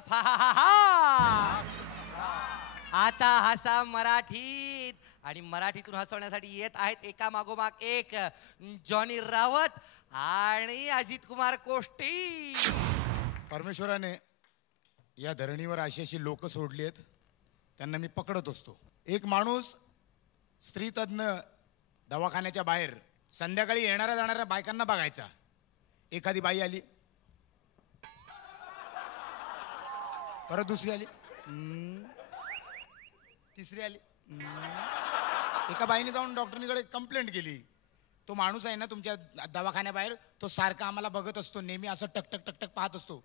गप हा हा हा हा. आता हसा मराठीत. आणि मराठीतून हसवण्यासाठी येत आहेत एका मागोमाग एक जॉनी रावत आणि अजित कुमार कोष्टी. परमेश्वराने या धरणीवर अशी अशी लोक सोडली आहेत, त्यांना मी पकडत असतो. एक माणूस स्त्री तज्ञ दवाखान्याच्या बाहेर संध्याकाळी येणाऱ्या जाणाऱ्या बायकांना बघायचा. एखादी बाई आली, परत दुसरी आली, तिसरी आली. एका बाईने जाऊन डॉक्टरकडे कंप्लेंट केली, तो माणूस आहे ना तुमच्या दवाखान्याबाहेर, तो सारखा आम्हाला बघत असतो, नेहमी असं टकटक टकटक पाहत असतो.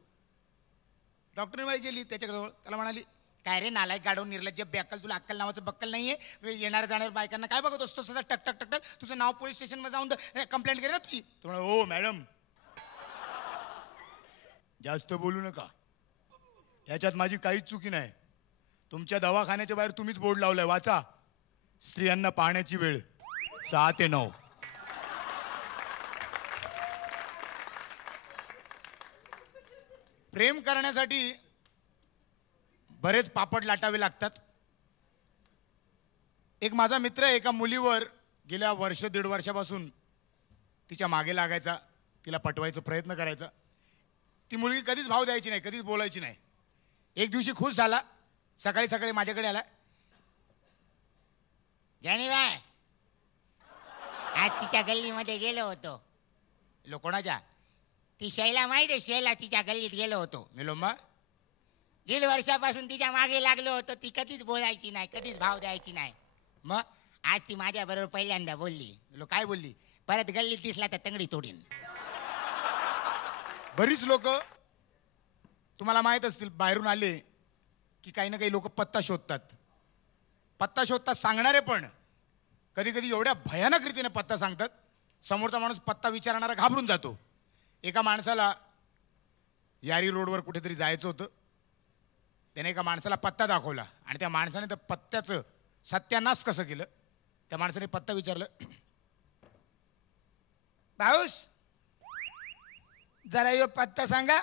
डॉक्टरने बाई गेली त्याच्याजवळ, त्याला म्हणाली, काय रे नालायक गाडवून निर्लज्ज बेअक्कल, तुला अक्कल नावाचं बक्कल नाहीये? येणाऱ्या जाणाऱ्या बायकांना काय बघत असतो सदा टकटक टकटक? तुझं नाव पोलीस स्टेशनमध्ये जाऊन कंप्लेंट केली ना तुझी. तो म्हणाला, हो मॅडम जास्त बोलू नका, याच्यात माझी काहीच चुकी नाही. तुमच्या दवाखान्याच्या बाहेर तुम्हीच बोर्ड लावलाय, वाचा, स्त्रियांना पाहण्याची वेळ 6 ते 9. प्रेम करण्यासाठी बरेच पापड लाटावे लागतात. एक माझा मित्र एका मुलीवर गेल्या 1-1.5 वर्षापासून तिच्या मागे लागायचा, तिला पटवायचा प्रयत्न करायचा. ती मुलगी कधीच भाव द्यायची नाही, कधीच बोलायची नाही. एक दिवशी खुश झाला, सकाळी सकाळी माझ्याकडे आला, जाणी बाय आज तिच्या गल्लीमध्ये गेलो होतो. कोणाच्या? ती शैला माहिती आहे, शैला तिच्या गल्लीत गेलो होतो. मी मग 1.5 वर्षापासून तिच्या मागे लागलो होतो, ती कधीच बोलायची नाही, कधीच भाव द्यायची नाही. मग आज ती माझ्या बरोबर पहिल्यांदा बोलली. काय बोलली? परत गल्लीत दिसला तर तंगडी तोडीन. बरीच लोक तुम्हाला माहित असतील, बाहेरून आले की काही ना काही लोक पत्ता शोधतात. पत्ता शोधतात सांगणारे पण कधी कधी एवढ्या भयानक रीतीने पत्ता सांगतात, समोरचा माणूस पत्ता विचारणारा घाबरून जातो. एका माणसाला यारी रोडवर कुठेतरी जायचं होतं. त्याने एका माणसाला पत्ता दाखवला आणि त्या माणसाने त्या पत्त्याचं सत्यानाश कसं केलं. त्या माणसाने पत्ता विचारलं, पाऊस जरा यो पत्ता सांगा.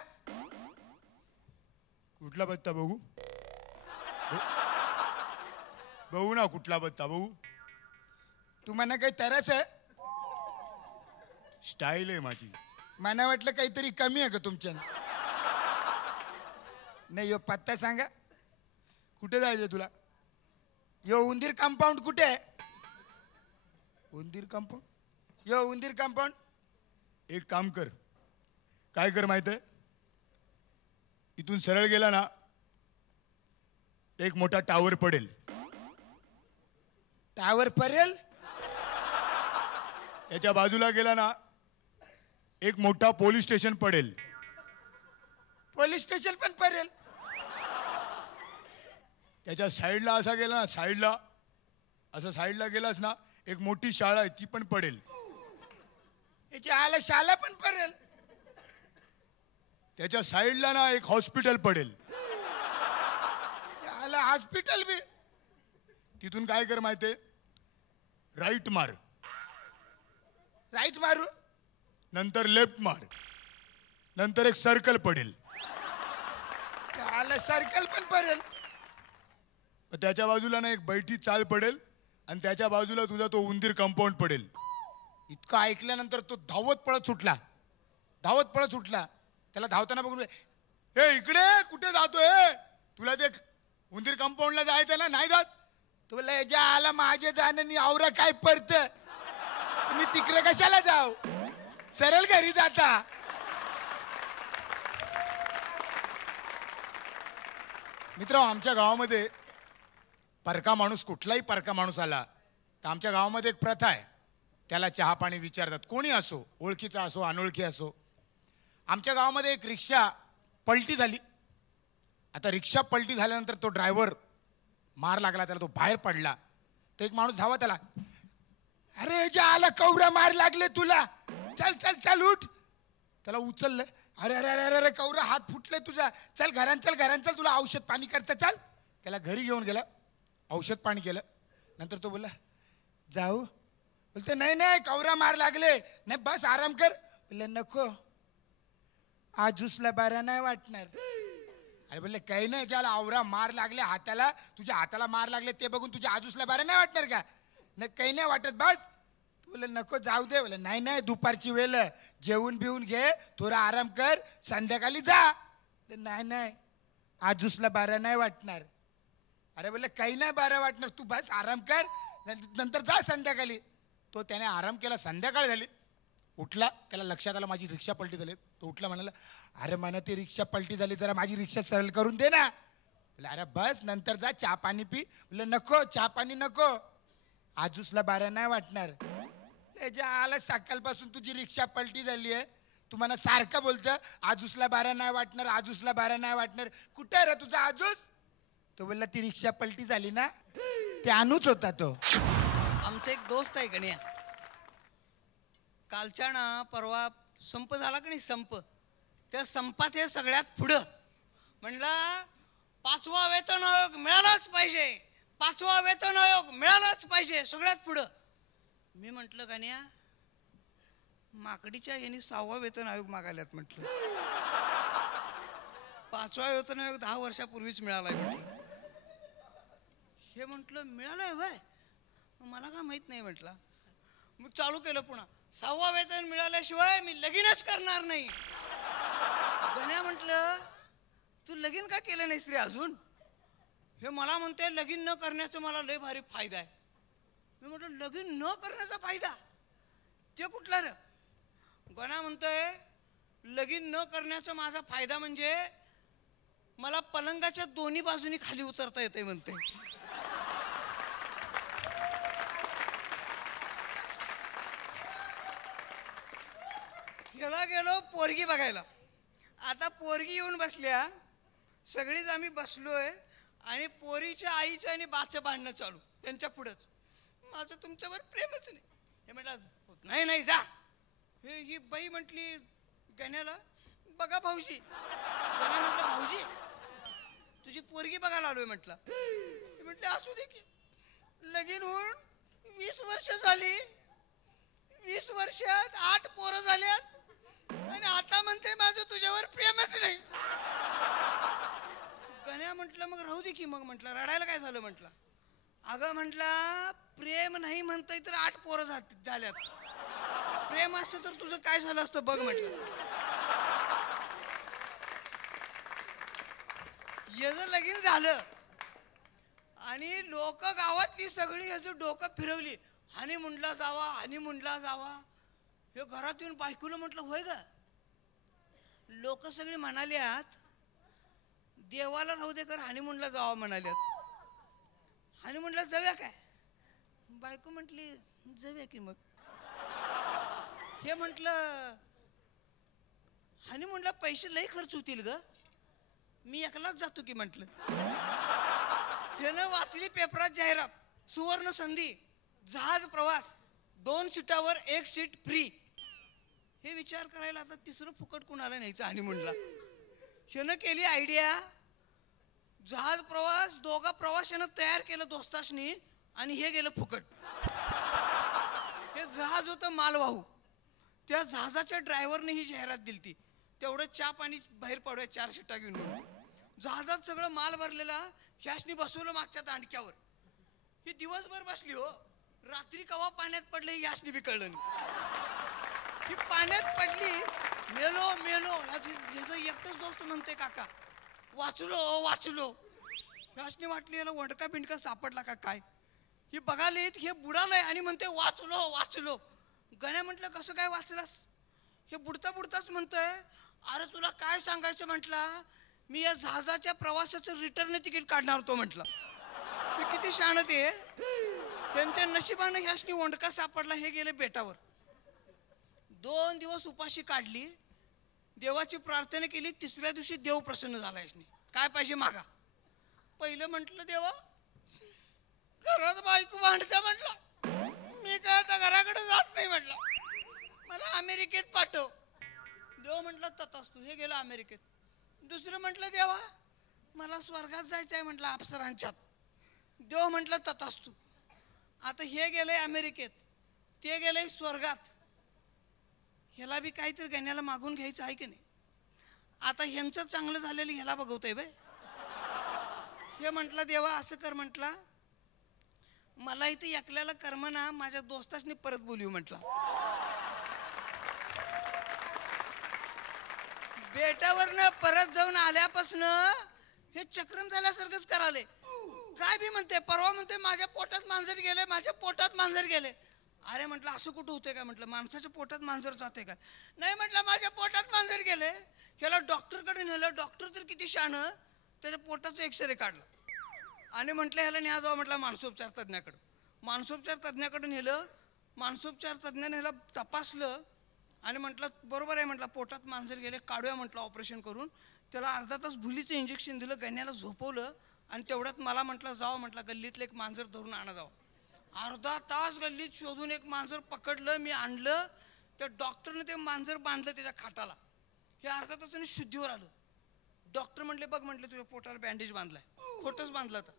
कुठला पत्ता बघू? बघू ना, कुठला पत्ता बघू? तुम्हाला काही तरस आहे? स्टाईल आहे माझी. मला वाटलं काहीतरी कमी आहे का तुमच्या? नाही, यो पत्ता सांगा. कुठे जायचं तुला? यो उंदीर कंपाऊंड कुठे आहे? उंदीर कंपाऊंड? यो उंदीर कंपाऊंड. एक काम कर, काय कर माहित आहे, इथून सरळ गेला ना एक मोठा टावर पडेल. टावर पडेल? याच्या बाजूला गेला ना एक मोठा पोलीस स्टेशन पडेल. पोलीस स्टेशन पण पडेल. त्याच्या साईडला असा गेला ना, साईडला असं साईडला गेलास ना एक मोठी शाळा आहे, ती पण पडेल. याच्या आला शाळा पण पडेल. त्याच्या साईडला ना एक हॉस्पिटल पडेल. आला हॉस्पिटल बी. तिथून काय कर माहितीये, राईट मार. राईट मारू, नंतर लेफ्ट मार, नंतर एक सर्कल पडेल. आला सर्कल पण पडेल. त्याच्या बाजूला ना एक बैठी चाल पडेल आणि त्याच्या बाजूला तुझा तो उंदीर कंपाऊंड पडेल. इतकं ऐकल्यानंतर तो धावत पळत सुटला, धावत पळत सुटला. त्याला धावताना बघून, हे इकडे कुठे जातोय? तुला ते उंदीर कंपाऊंडला जायचं ना, नाही जात? तो बोलला, याच्या आला माझे जाणं आवरा काय पडत, तुम्ही तिकडे कशाला जाऊ, सरळ घरी जाता. मित्र, आमच्या गावामध्ये परका माणूस, कुठलाही परका माणूस आला तर आमच्या गावामध्ये एक प्रथा आहे, त्याला चहा पाणी विचारतात. कोणी असो, ओळखीचा असो अनोळखी असो. आमच्या गावामध्ये एक रिक्षा पलटी झाली. आता रिक्षा पलटी झाल्यानंतर तो ड्रायव्हर मार लागला त्याला, तो बाहेर पडला. तर एक माणूस धावत आला, अरे ज्या आला कवरा मार लागले तुला, चल चल चल उठ. त्याला उचललं, अरे अरे अरे अरे कवरा हात फुटले तुझा, चल घरान चल घरान चल, तुला औषध पाणी करता चल. त्याला घरी घेऊन गेला, औषध पाणी केलं. नंतर तो बोलला, जाऊ? बोलते नाही नाही कवरा मार लागले, नाही बस आराम कर. बोलले नको, आज जुसला बारा नाही वाटणार. अरे बोलले काही नाही, ज्याला आवरा मार लागले हाताला, तुझ्या हाताला मार लागले ते बघून तुझ्या आजूसला बरं नाही वाटणार का? नाही काही नाही वाटत बस. बोले नको जाऊ दे. बोले नाही नाही, दुपारची वेळ जेवून बिवून घे, थोडा आराम कर, संध्याकाळी जा. नाही नाही, आजूसला बरं नाही वाटणार. अरे बोलले काही नाही बरं वाटणार, तू बस आराम कर, नंतर जा संध्याकाळी. तो त्याने आराम केला, संध्याकाळ झाली. उठला, त्याला लक्षात आलं माझी रिक्षा पलटी झाली. तो उठला, म्हणाला अरे म्हणा ती रिक्षा पलटी झाली, जरा माझी रिक्षा सरळ करून दे ना. बोले अरे बस नंतर जा, चहा पाणी पी. बोले नको, चहा पाणी नको, आजूसला बरं नाही वाटणार. ज्या आला सकाळपासून तुझी रिक्षा पलटी झाली आहे, तुम्हाला सारखं बोलतं आजूसला बरं नाही वाटणार, आजूसला बरं नाही वाटणार. कुठे रे तुझा आजूस? तो बोलला ती रिक्षा पलटी झाली ना, ते आणूच होता तो. आमचा एक दोस्त आहे गण्या, कालच्या ना परवा संप झाला का नाही, संप, त्या संपात हे सगळ्यात पुढं म्हणला 5वा वेतन आयोग मिळालाच पाहिजे, 5वा वेतन आयोग मिळालाच पाहिजे, सगळ्यात पुढं. मी म्हटलं गण्या, माकडीच्या यांनी 6वा वेतन आयोग मागायलात म्हटलं. 5वा वेतन आयोग 10 वर्षापूर्वीच मिळालाय म्हटलं. हे म्हटलं मिळालंय वय, मला का माहित नाही म्हटलं. मग चालू केलं पुन्हा, 6वा वेतन मिळाल्याशिवाय मी लगीनच करणार नाही. गण्या म्हटलं तू लगीन का केलं नाहीस रे अजून? हे मला म्हणते लगीन न करण्याचा मला लय भारी फायदा आहे. मी म्हटलं लगीन न करण्याचा फायदा ते कुठला रे? गण्या म्हणतोय लगीन न करण्याचा माझा फायदा म्हणजे मला पलंगाच्या दोन्ही बाजूनी खाली उतरता येते म्हणते. गेला गेलो पोरगी बघायला. आता पोरगी येऊन बसल्या, सगळीच आम्ही बसलोय आणि पोरीच्या आईचं आणि बाचं भांडणं चालू त्यांच्या पुढंच. माझं तुमच्यावर प्रेमच नाही. हे म्हटलं नाही नाही जा. ही बाई म्हटली गण्याला बघा भाऊजी. गण्या म्हटलं भाऊजी तुझी पोरगी बघायला आलोय म्हटलं. म्हटलं असू दे की, लगीन होऊन 20 वर्ष झाली, 20 वर्षात 8 पोरं झाल्यात आणि आता म्हणते माझं तुझ्यावर प्रेमच नाही. गण्या म्हटलं मग राहू दे की मग. म्हटलं रडायला काय झालं म्हटलं. अगं म्हटलं प्रेम नाही म्हणतंय तर 8 पोरं झाल्यात, प्रेम असतं तर तुझं काय झालं असतं बघ म्हटलं. याचं लगीन झालं आणि लोक गावातली सगळी याचं डोकं फिरवली, हनीमूनला जावा हनीमूनला जावा. हे घरात येऊन बायकोला म्हटलं होय ग. लोक सगळी म्हणाल्यात देवाला राहू दे कर हनीमूनला जावा म्हणाल्यात. हनीमूनला जाऊया काय? बायको म्हटली जाऊया की मग. हे म्हटलं हनीमूनला पैसे लई खर्च होतील ग, मी एकलाच जातो की म्हटलं. त्यानं वाचली पेपरात जाहिरात, सुवर्ण संधी, जहाज प्रवास, 2 सीटावर 1 सीट फ्री. हे विचार करायला आता तिसरं फुकट कुणाला न्यायचं हनीमूनला. ह्यानं केली आयडिया, जहाज प्रवास 2 प्रवाशानं तयार केलं दोस्ताशनी आणि हे गेलं फुकट. हे जहाज होतं मालवाहू, त्या जहाजाच्या ड्रायव्हरने ही जाहिरात दिलती तेवढं चहा पाणी बाहेर पडूया 4 सीटा घेऊन म्हणून. जहाजात सगळं माल भरलेला, ह्याशनी बसवलं मागच्या दांडक्यावर. ही दिवसभर बसली हो, रात्री कवा पाण्यात पडले याशनी बी कळलं नाही. ही पाण्यात पडली, मेलो मेलो. ह्याचं एकटंच दोस्त म्हणते काका वाचलो वाचलो. ह्याशनी वाटली याला वडका बिंडका सापडला का काय. ही बघाली हे बुडालंय आणि म्हणते वाचलो वाचलो. गण्या म्हटलं कसं काय वाचलास? हे बुडता बुडताच म्हणतोय अरे तुला काय सांगायचं म्हटलं, मी या जहाजाच्या प्रवासाचं रिटर्न तिकीट काढणार होतो म्हटलं. मी किती शहाणं ते. त्यांच्या नशिबानं ह्याशनी ओंडका सापडला, हे गेले बेटावर. 2 दिवस उपाशी काढली, देवाची प्रार्थना केली. 3ऱ्या दिवशी देव प्रसन्न झाला. ह्याशनी काय पाहिजे मागा. पहिलं म्हटलं देवा घरात बायको भांडत्या म्हटलं, मी काय आता घराकडे जात नाही म्हटलं, मला अमेरिकेत पाठव. देव म्हटलं तथास्तु. हे गेलं अमेरिकेत. दुसरं म्हटलं देवा मला स्वर्गात जायचं आहे म्हटलं अप्सरांच्यात. देव म्हटलं तथास्तु. आता हे गेलंय अमेरिकेत, ते गेलंय स्वर्गात. ह्याला बी काहीतरी गण्याला मागून घ्यायचं आहे की नाही. आता ह्यांचं चांगलं झालेलं ह्याला बघवतंय बाय. हे म्हटलं देवा असं कर म्हटला, मला इथे एकल्याला कर्म ना, माझ्या दोस्तासनी परत बोलू म्हटला. बेटावरनं परत जाऊन आल्यापासून हे चक्रम झाल्यासारखंच कराले. काय बी म्हणते, परवा म्हणते माझ्या पोटात मांजर गेले, माझ्या पोटात मांजर गेले. अरे म्हटलं असं कुठं होतंय काय म्हटलं, माणसाच्या पोटात मांजर जाते काय? नाही म्हटलं माझ्या पोटात मांजर गेले. ह्याला डॉक्टरकडे नेलं. डॉक्टर तर किती शहाणं, त्याच्या पोटाचं एक्सरे काढलं आणि म्हटलं ह्याला न्या जावं म्हटलं मानसोपचार तज्ज्ञाकडं. मानसोपचार तज्ज्ञाकडे नेलं. मानसोपचार तज्ज्ञाने ह्याला तपासलं आणि म्हटलं बरोबर आहे म्हटलं, पोटात मांजर गेले, काढूया म्हटलं ऑपरेशन करून. त्याला अर्धा तास भुलीचं इंजेक्शन दिलं, गण्याला झोपवलं आणि तेवढ्यात मला म्हटलं जावं म्हटलं गल्लीतलं एक मांजर धरून आणा जावं. अर्धा तास गल्लीत शोधून एक मांजर पकडलं, मी आणलं. त्या डॉक्टरने ते मांजर बांधलं त्याच्या खाटाला. हे अर्धा तासाने शुद्धीवर आलं. डॉक्टर म्हटले बघ म्हटले तुझ्या पोटाला बँडेज बांधलाय. खोटंच बांधलं तर.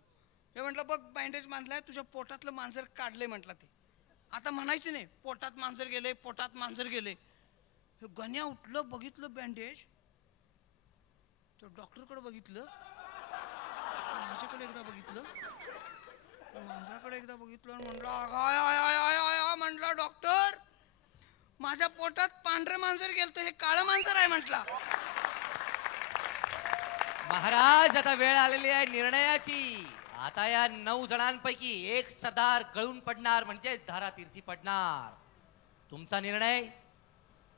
हे म्हटलं बघ बँडेज बांधलाय, तुझ्या पोटातलं मांजर काढलंय म्हटलं. ते आता म्हणायचं नाही पोटात मांजर गेले, पोटात मांजर गेले. हे गण्या उठलं, बघितलं बँडेज, तर डॉक्टरकडे बघितलं, माझ्याकडे एकदा बघितलं, मांजराकडे एकदा बघितलं आणि म्हणलं I I I I I म्हटलं डॉक्टर माझ्या पोटात पांढरं मांजर गेलं, हे काळं मांजर आहे म्हटला. महाराज आता वेळ आलेली आहे निर्णयाची. आता या 9 जणांपैकी एक सरदार गळून पडणार, म्हणजे धारातीर्थी पडणार. तुमचा निर्णय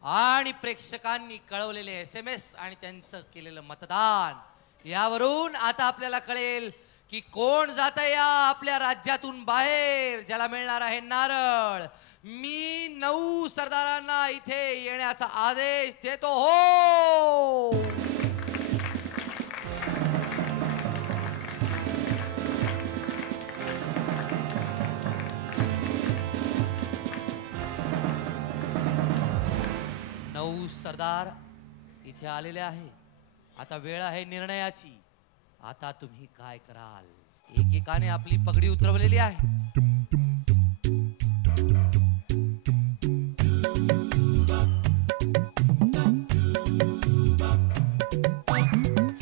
आणि प्रेक्षकांनी कळवलेले SMS आणि त्यांचं केलेलं मतदान यावरून आता आपल्याला कळेल की कोण जात या आपल्या राज्यातून बाहेर, ज्याला मिळणार आहे नारळ. मी 9 सरदारांना इथे येण्याचा आदेश देतो. हो, 9 सरदार इथे आलेले आहे. आता वेळ आहे निर्णयाची. आता तुम्ही काय कराल? एकेकाने आपली पगडी उतरवलेली आहे.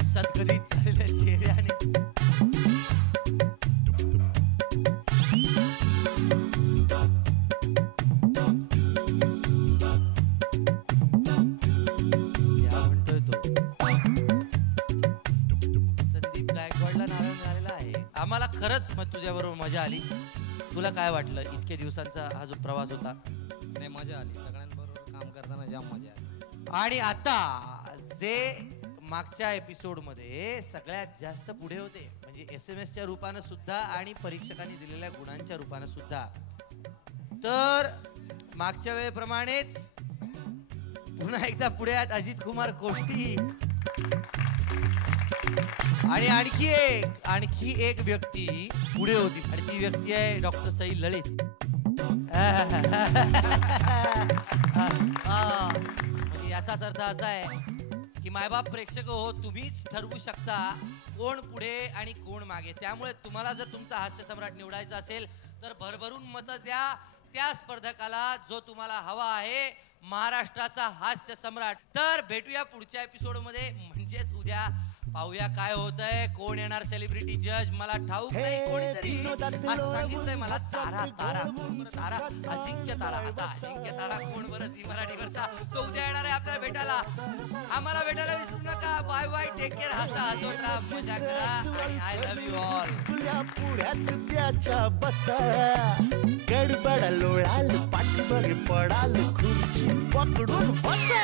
सदगदित झालेल्या चेहऱ्याने आम्हाला खरंच तुझ्याबरोबर मजा आली. तुला काय वाटलं? इतके दिवसांचा हा जो प्रवास होता. नाही मजा आली, सगळ्यांबरोबर काम करताना जाम मजा आली. आणि आता जे मागच्या एपिसोड मध्ये सगळ्यात जास्त पुढे होते, म्हणजे SMS रूपानं सुद्धा आणि परीक्षकांनी दिलेल्या गुणांच्या रूपानं सुद्धा, तर मागच्या वेळेप्रमाणेच पुन्हा एकदा पुढे आहेत अजित कुमार कोष्टी. आणि आणखी एक व्यक्ती पुढे होती आणि ती व्यक्ती आहे डॉक्टर सई ललित. याचाच अर्थ असा आहे की मायबाप प्रेक्षक हो, तुम्हीच ठरवू शकता कोण पुढे आणि कोण मागे. त्यामुळे तुम्हाला जर तुमचा हास्य सम्राट निवडायचा असेल तर भरभरून मतं द्या त्या स्पर्धकाला जो तुम्हाला हवा आहे, महाराष्ट्राचा हास्य सम्राट. तर भेटूया पुढच्या एपिसोड मध्ये, म्हणजेच उद्या. पाहूया काय होतंय, कोण येणार सेलिब्रिटी जज. मला ठाऊक नाही, कोणीतरी असं सांगितलंय मला, तारा कोण? तारा अजिंक्य तारा. आता अजिंक्य तारा कोण बरं? झी मराठीवरचा तो उद्या येणार आहे आपल्या भेटायला. आम्हाला भेटायला विसरू नका. बाय बाय, टेक केअर, हसा हसवत राहा, मजा करा आणि आय लव्ह यू ऑल. तुला पुढ्यात त्याच्या बसा गडबड लोळाल, पाठीवर पडाल, खुर्ची पकडून बसा.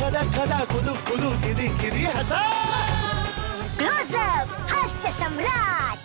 खदा खदा कुदू कुदू किदी किदी हसा. क्लोज अप हास्य सम्राट.